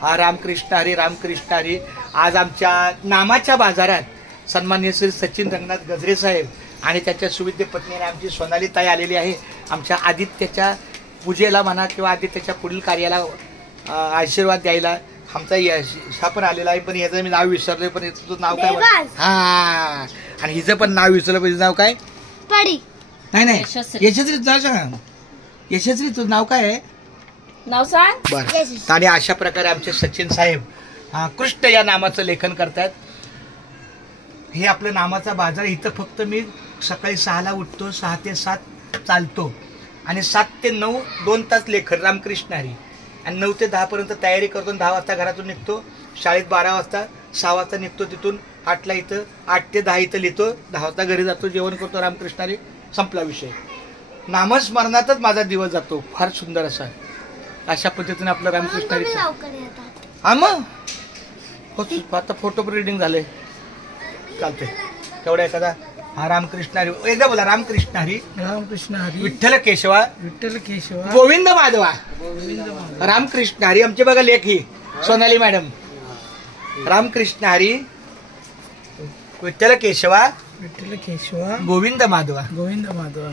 हा रामकृष्ण हरी रामकृष्ण हरी. आज आमच्या नामाच्या बाजारात सन्माननीय श्री सचिन रंगनाथ गजरे साहेब आणि त्याच्या सुविद्य पत्नीने आमची सोनाली ताई आलेली आहे. आमच्या आदित्यच्या पूजेला म्हणा किंवा आदित्यच्या पुढील कार्याला आशीर्वाद द्यायला आमचा हा पण आलेला आहे. पण याचं मी नाव विसरलोय, पण तुझं नाव काय? हा, आणि हिचं पण नाव विसरलं. पण नाव काय? नाही यशस्वी. नाव सांग यशस्वी, तुझं नाव काय आहे? नाव सांग. बरं. आणि अशा प्रकारे आमचे सचिन साहेब कृष्ण या नामाचं लेखन करतात. हे आपलं नामाचा बाजार. इथं फक्त मी सकाळी 6ला उठतो, 6 ते 7 चालतो आणि 7 ते 9 2 तास लेखन रामकृष्ण हरी, आणि 9 ते 10 पर्यंत तयारी करतो. 10 वाजता घरातून निघतो, शाळेत 12 वाजता, 6 वाजता निघतो तिथून, 8ला इथं, 8 ते 10 इथं लिहितो, 10 वाजता घरी जातो, जेवण करतो, रामकृष्ण हरी, संपला विषय. नामस्मरणातच माझा दिवस जातो. फार सुंदर असा. अशा पद्धतीने आपलं रामकृष्ण हरी. हा मग आता फोटो रिडिंग झाले, चालते तेवढा एखादा. हा रामकृष्ण हरी एकदा बोला. रामकृष्ण हरी रामकृष्ण हरी. विठ्ठल केशवा विठ्ठल केशवा गोविंद माधवा. गोविंद माधव. रामकृष्ण हरी. आमचे बघा लेख ही सोनाली मॅडम. रामकृष्ण हरी विठ्ठल केशवा विठ्ठल केशवा गोविंद माधवा. गोविंद माधव.